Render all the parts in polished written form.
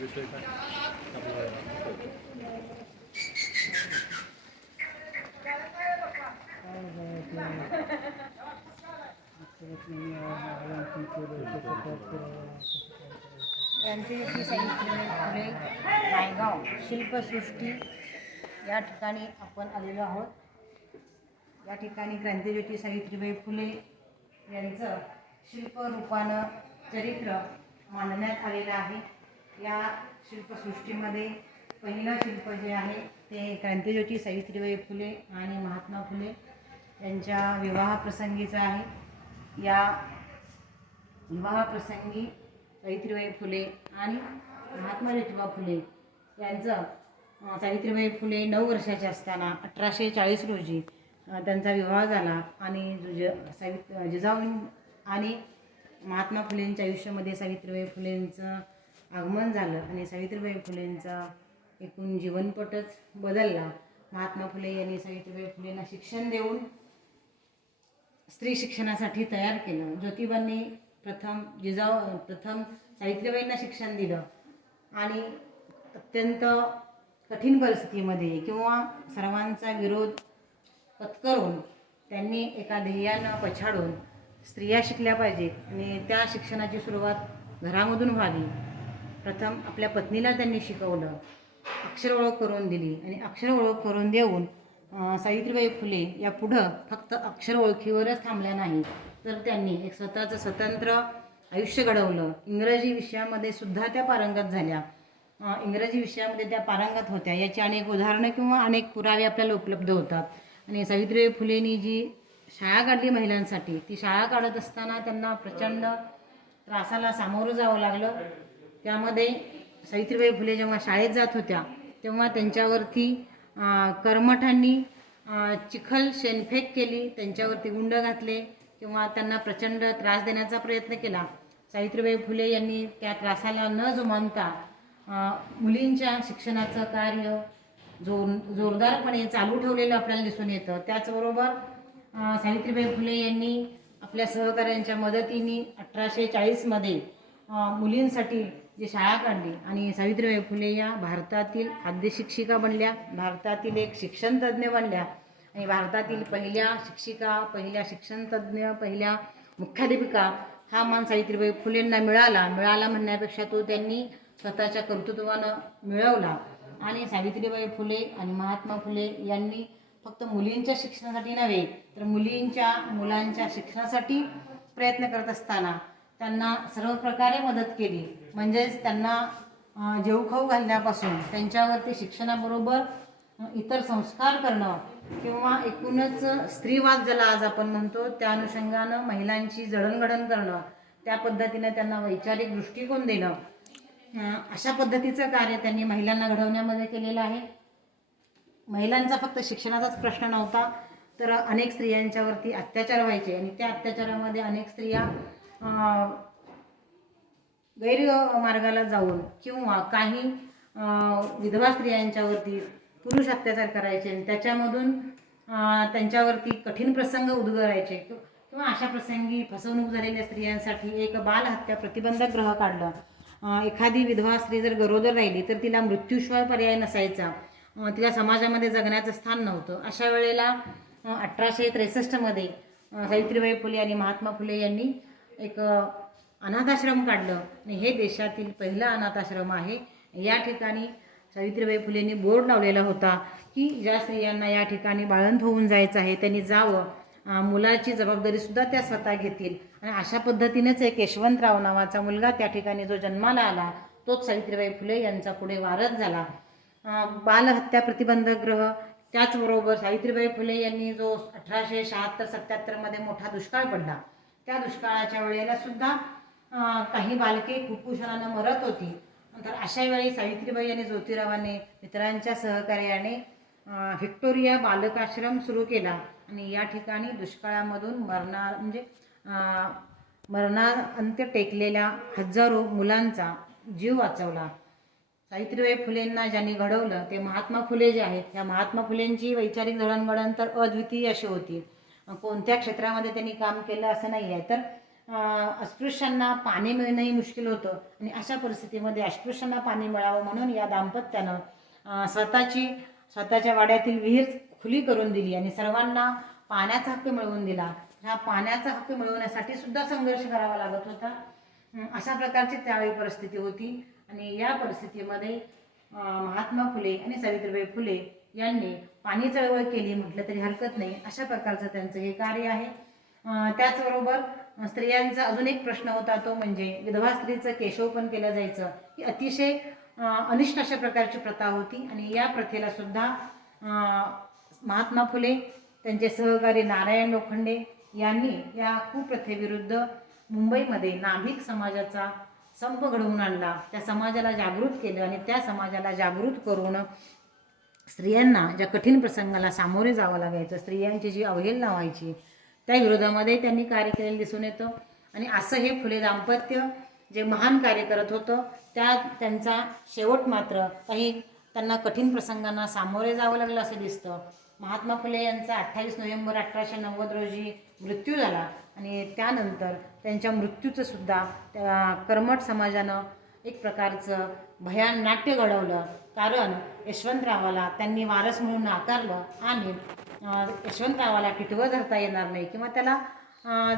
विषय काय क्रांतिज्योती सावित्रीबाई फुले नायगाव शिल्पसृष्टी या ठिकाणी आपण आलेलो आहोत। या ठिकाणी क्रांतिज्योती सावित्रीबाई फुले यांचं शिल्परूपानं चरित्र मांडण्यात आलेलं आहे। या शिल्पसृष्टीमध्ये पहिलं शिल्प जे आहे ते क्रांतिज्योती सावित्रीबाई फुले आणि महात्मा फुले यांच्या विवाहप्रसंगीचं आहे। या विवाहप्रसंगी सावित्रीबाई फुले आणि महात्मा ज्योतिबा फुले यांचं सावित्रीबाई फुले 9 वर्षाचे असताना 1840 रोजी त्यांचा विवाह झाला आणि जिजाऊ आणि महात्मा फुलेंच्या आयुष्यामध्ये सावित्रीबाई फुलेंचं आगमन झालं आणि सावित्रीबाई फुलेंचा एकूण जीवनपटच बदलला। महात्मा फुले यांनी सावित्रीबाई फुलेंना शिक्षण देऊन स्त्री शिक्षणासाठी तयार केलं। ज्योतिबांनी प्रथम सावित्रीबाईंना शिक्षण दिलं आणि अत्यंत कठीण परिस्थितीमध्ये किंवा सर्वांचा विरोध पत्करून त्यांनी एका ध्येयानं पछाडून स्त्रिया शिकल्या पाहिजेत आणि त्या शिक्षणाची सुरुवात घरामधून व्हावी। प्रथम आपल्या पत्नीला त्यांनी शिकवलं, अक्षर ओळख करून दिली आणि अक्षर ओळख करून देऊन सावित्रीबाई फुले या पुढं फक्त अक्षर ओळखीवरच थांबल्या नाही तर त्यांनी एक स्वतःचं स्वतंत्र आयुष्य घडवलं। इंग्रजी विषयामध्ये सुद्धा त्या पारंगत झाल्या। इंग्रजी विषयामध्ये त्या पारंगत होत्या याची अनेक उदाहरणं किंवा अनेक पुरावे आपल्याला उपलब्ध होतात। आणि सावित्रीबाई फुलेंनी जी शाळा काढली महिलांसाठी, ती शाळा काढत असताना त्यांना प्रचंड त्रासाला सामोरं जावं लागलं। त्यामध्ये सावित्रीबाई फुले जेव्हा शाळेत जात होत्या तेव्हा त्यांच्यावरती कर्मठांनी चिखल शेणफेक केली, त्यांच्यावरती गुंड घातले किंवा त्यांना प्रचंड त्रास देण्याचा प्रयत्न केला। सावित्रीबाई फुले यांनी त्या त्रासाला न जुमानता मुलींच्या शिक्षणाचं कार्य जोरदारपणे चालू ठेवलेलं आपल्याला दिसून येतं। त्याचबरोबर सावित्रीबाई फुले यांनी आपल्या सहकाऱ्यांच्या मदतीने 1840मध्ये मुलींसाठी जी शाळा काढली आणि सावित्रीबाई फुले या भारतातील आद्य शिक्षिका बनल्या, भारतातील एक शिक्षणतज्ज्ञ बनल्या आणि भारतातील पहिल्या शिक्षिका, पहिल्या शिक्षणतज्ज्ञ, पहिल्या मुख्याध्यापिका हा मान सावित्रीबाई फुलेंना मिळाला म्हणण्यापेक्षा तो त्यांनी स्वतःच्या कर्तृत्वानं मिळवला। आणि सावित्रीबाई फुले आणि महात्मा फुले यांनी फक्त मुलींच्या शिक्षणासाठी नव्हे तर मुलांच्या शिक्षणासाठी प्रयत्न करत असताना त्यांना सर्व प्रकारे मदत केली। म्हणजेच त्यांना जेवू खाऊ घालण्यापासून त्यांच्यावरती शिक्षणाबरोबर इतर संस्कार करणं किंवा एकूणच स्त्रीवाद ज्याला आज आपण म्हणतो त्या अनुषंगानं महिलांची जडणघडण करणं, त्या पद्धतीनं त्यांना वैचारिक दृष्टिकोन देणं, अशा पद्धतीचं कार्य त्यांनी महिलांना घडवण्यामध्ये केलेलं आहे। महिलांचा फक्त शिक्षणाचाच प्रश्न नव्हता तर अनेक स्त्रियांच्यावरती अत्याचार व्हायचे आणि त्या अत्याचारामध्ये अनेक स्त्रिया गैरमार्गाला जाऊन किंवा काही विधवा स्त्रियांच्यावरती पुरुष अत्याचार करायचे आणि त्याच्यामधून त्यांच्यावरती कठीण प्रसंग उद्भवायचे किंवा अशा प्रसंगी फसवणूक झालेल्या स्त्रियांसाठी एक बालहत्या प्रतिबंधक गृह काढलं। एखादी विधवा स्त्री जर गरोदर राहिली तर तिला मृत्यूशिवाय पर्याय नसायचा, तिला समाजामध्ये जगण्याचं स्थान नव्हतं। अशा वेळेला 1863मध्ये सावित्रीबाई फुले आणि महात्मा फुले यांनी एक अनाथाश्रम काढलं आणि हे देशातील पहिलं अनाथाश्रम आहे। या ठिकाणी सावित्रीबाई फुलेंनी बोर्ड लावलेला होता की ज्या स्त्रियांना या ठिकाणी बाळंत होऊन जायचं आहे त्यांनी जावं, मुलाची जबाबदारीसुद्धा त्या स्वतः घेतील। आणि अशा पद्धतीनेच एक यशवंतराव नावाचा मुलगा त्या ठिकाणी जो जन्माला आला तोच सावित्रीबाई फुले यांचा पुढे वारस झाला। बालहत्या प्रतिबंधक गृह, त्याचबरोबर सावित्रीबाई फुले यांनी जो 1876-77मध्ये मोठा दुष्काळ पडला त्या दुष्काळाच्या वेळेला सुद्धा काही बालके कुपोषणानं मरत होती। तर अशा वेळी सावित्रीबाई आणि ज्योतिरावांनी मित्रांच्या सहकार्याने व्हिक्टोरिया बालकाश्रम सुरू केला आणि या ठिकाणी दुष्काळामधून मरणाअंत्य टेकलेल्या हजारो मुलांचा जीव वाचवला। सावित्रीबाई फुलेंना ज्यांनी घडवलं ते महात्मा फुले जे आहेत, ह्या महात्मा फुलेंची वैचारिक जडणघडण तर अद्वितीय अशी होती। कोणत्या क्षेत्रामध्ये त्यांनी काम केलं असं नाही आहे तर अस्पृश्यांना पाणी मिळणंही मुश्किल होतं आणि अशा परिस्थितीमध्ये अस्पृश्यांना पाणी मिळावं म्हणून या दाम्पत्यानं स्वतःच्या वाड्यातील विहीर खुली करून दिली आणि सर्वांना पाण्याचा हक्क मिळवून दिला. ह्या पाण्याचा हक्क मिळवण्यासाठी सुद्धा संघर्ष करावा लागत होता. अशा प्रकारची त्यावेळी परिस्थिती होती आणि या परिस्थितीमध्ये महात्मा फुले आणि सावित्रीबाई फुले यांनी पाणी चळवळ केली म्हटलं तरी हरकत नाही. अशा प्रकारचं त्यांचं हे कार्य आहे. त्याचबरोबर स्त्रियांचा अजून एक प्रश्न होता, तो म्हणजे विधवा स्त्रीचं केशवपण केलं जायचं. ही अतिशय अनिष्ट अशा प्रकारची प्रथा होती आणि या प्रथेला सुद्धा महात्मा फुले, त्यांचे सहकारी नारायण लोखंडे यांनी या कुप्रथेविरुद्ध मुंबईमध्ये नाभिक समाजाचा संप घडवून आणला. त्या समाजाला जागृत केलं आणि त्या समाजाला जागृत करून स्त्रियांना ज्या कठीण प्रसंगाला सामोरे जावं लागायचं, स्त्रियांची जी अवहेलना व्हायची, त्या विरोधामध्ये त्यांनी कार्य केलेलं दिसून येतं. आणि असं हे फुले दाम्पत्य जे महान कार्य करत होतं, त्यांचा शेवट मात्र त्यांना कठीण प्रसंगांना सामोरे जावं लागलं असं दिसतं. महात्मा फुले यांचा 28 नोव्हेंबर 1890 रोजी मृत्यू झाला आणि त्यानंतर त्यांच्या मृत्यूचं सुद्धा त्या कर्मठ समाजानं एक प्रकारचं भयान नाट्य घडवलं. कारण यशवंतरावाला त्यांनी वारस म्हणून नाकारलं आणि यशवंतरावाला टिटवं धरता येणार नाही किंवा त्याला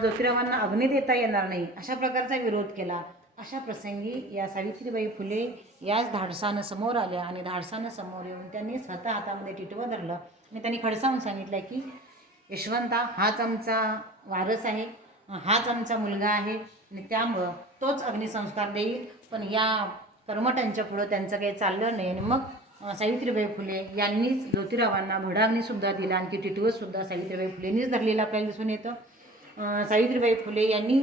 ज्योतिरावांना अग्नी देता येणार नाही अशा प्रकारचा विरोध केला. अशा प्रसंगी या सावित्रीबाई फुले याच धाडसानं समोर आल्या आणि धाडसानं समोर येऊन त्यांनी स्वतः हातामध्ये टिटवं धरलं आणि त्यांनी खडसावून सांगितलं की यशवंता हाच आमचा वारस आहे, हाच आमचा मुलगा आहे आणि त्यामुळं तोच अग्निसंस्कार देईल. पण या कर्मठांच्या पुढं त्यांचं काही चाललं नाही. आणि मग सावित्रीबाई फुले यांनीच ज्योतिरावांना भडाग्नीसुद्धा दिला आणि टिटवंसुद्धा सावित्रीबाई फुलेंनीच धरलेलं आपल्याला दिसून येतं. सावित्रीबाई फुले यांनी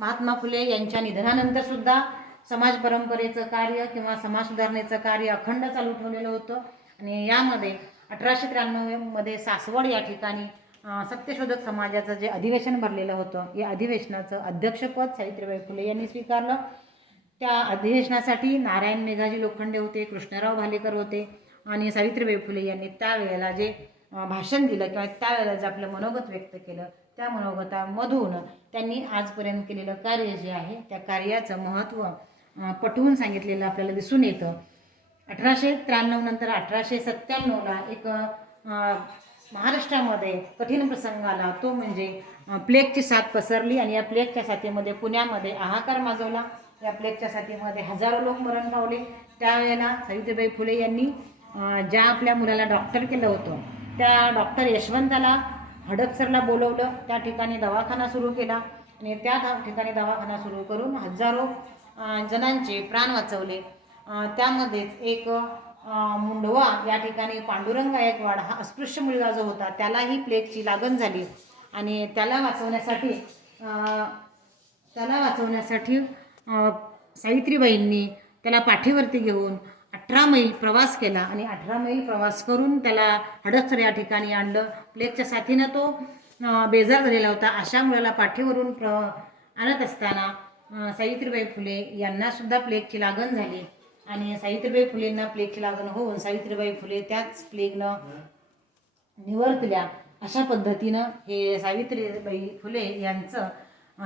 महात्मा फुले यांच्या निधनानंतर सुद्धा समाज परंपरेचं कार्य किंवा समाज सुधारणेचं कार्य अखंड चालू ठेवलेलं होतं. आणि यामध्ये 1893 सासवड या ठिकाणी सत्यशोधक समाजाचं जे अधिवेशन भरलेलं होतं, या अधिवेशनाचं अध्यक्षपद सावित्रीबाई फुले यांनी स्वीकारलं. त्या अधिवेशनासाठी नारायण मेघाजी लोखंडे होते, कृष्णराव भालेकर होते आणि सावित्रीबाई फुले यांनी त्यावेळेला जे भाषण दिलं किंवा त्यावेळेला जे आपलं मनोगत व्यक्त केलं, त्या मनोगतामधून त्यांनी आजपर्यंत केलेलं कार्य जे आहे त्या कार्याचं महत्त्व पटवून सांगितलेलं आपल्याला दिसून येतं. 1893 नंतर 1897ला एक महाराष्ट्रामध्ये कठीण प्रसंग आला, तो म्हणजे प्लेगची साथ पसरली आणि या प्लेगच्या साथीमध्ये पुण्यामध्ये हाहाकार माजवला. या प्लेगच्या साथीमध्ये हजारो लोक मरण पावले. त्यावेळेला सावित्रीबाई फुले यांनी ज्या आपल्या मुलाला डॉक्टर केलं होतं, त्या डॉक्टर यशवंताला हडपसरला बोलवलं, त्या ठिकाणी दवाखाना सुरू केला आणि त्या ठिकाणी दवाखाना सुरू करून हजारो जणांचे प्राण वाचवले. त्यामध्येच एक मुंडवा या ठिकाणी पांडुरंग गायकवाड हा अस्पृश्य मुलगा जो होता, त्यालाही प्लेगची लागण झाली आणि त्याला वाचवण्यासाठी सावित्रीबाईंनी त्याला पाठीवरती घेऊन 18 मैल प्रवास केला आणि 18 मैल प्रवास करून त्याला हडपसर या ठिकाणी आणलं. प्लेगच्या साथीनं तो बेजार झालेला होता. अशा मुलाला पाठीवरून आणत असताना सावित्रीबाई फुले यांनासुद्धा प्लेगची लागण झाली आणि सावित्रीबाई फुलेंना प्लेगची लागण होऊन सावित्रीबाई फुले त्याच प्लेगनं निवर्तल्या. अशा पद्धतीनं हे सावित्रीबाई फुले यांचं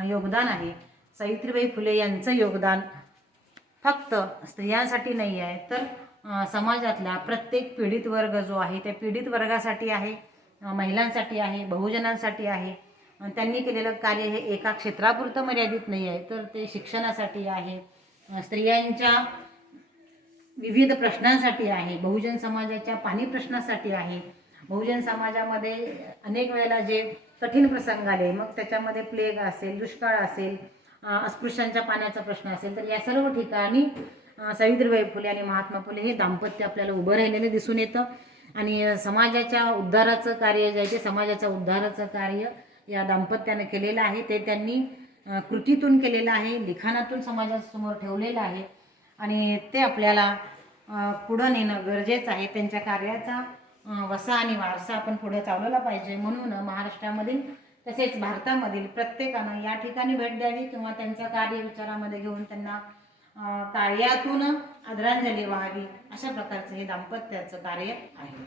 योगदान आहे. सावित्रीबाई फुले यांचं योगदान फक्त स्त्रियांसाठी नाही आहे, तर समाजातला प्रत्येक पीडित वर्ग जो आहे त्या पीडित वर्गासाठी आहे, महिलांसाठी आहे, बहुजनांसाठी आहे. त्यांनी केलेलं कार्य हे एका क्षेत्रापुरतं मर्यादित नाही आहे, तर ते शिक्षणासाठी आहे, स्त्रियांच्या विविध प्रश्नांसाठी आहे, बहुजन समाजाच्या पाणी प्रश्नासाठी आहे. बहुजन समाजामध्ये अनेक वेळेला जे कठीण प्रसंग आले, मग त्याच्यामध्ये प्लेग असेल, दुष्काळ असेल, अस्पृश्यांच्या पाण्याचा प्रश्न असेल, तर या सर्व ठिकाणी सावित्रीबाई फुले आणि महात्मा फुले हे दाम्पत्य आपल्याला उभं राहिलेलं दिसून येतं. आणि समाजाच्या उद्धाराचं कार्य जे आहे ते समाजाच्या उद्धाराचं कार्य या दाम्पत्यानं केलेलं आहे. ते त्यांनी कृतीतून केलेलं आहे, लिखाणातून समाजासमोर ठेवलेलं आहे आणि ते आपल्याला पुढं नेणं गरजेचं आहे. त्यांच्या कार्याचा वसा आणि वारसा आपण पुढे चालवला पाहिजे. म्हणून महाराष्ट्रामधील तसेच भारतामधील प्रत्येकानं या ठिकाणी भेट द्यावी किंवा त्यांचं कार्य विचारामध्ये घेऊन त्यांना कार्यातून आदरांजली व्हावी. अशा प्रकारचं हे दाम्पत्याचं कार्य आहे.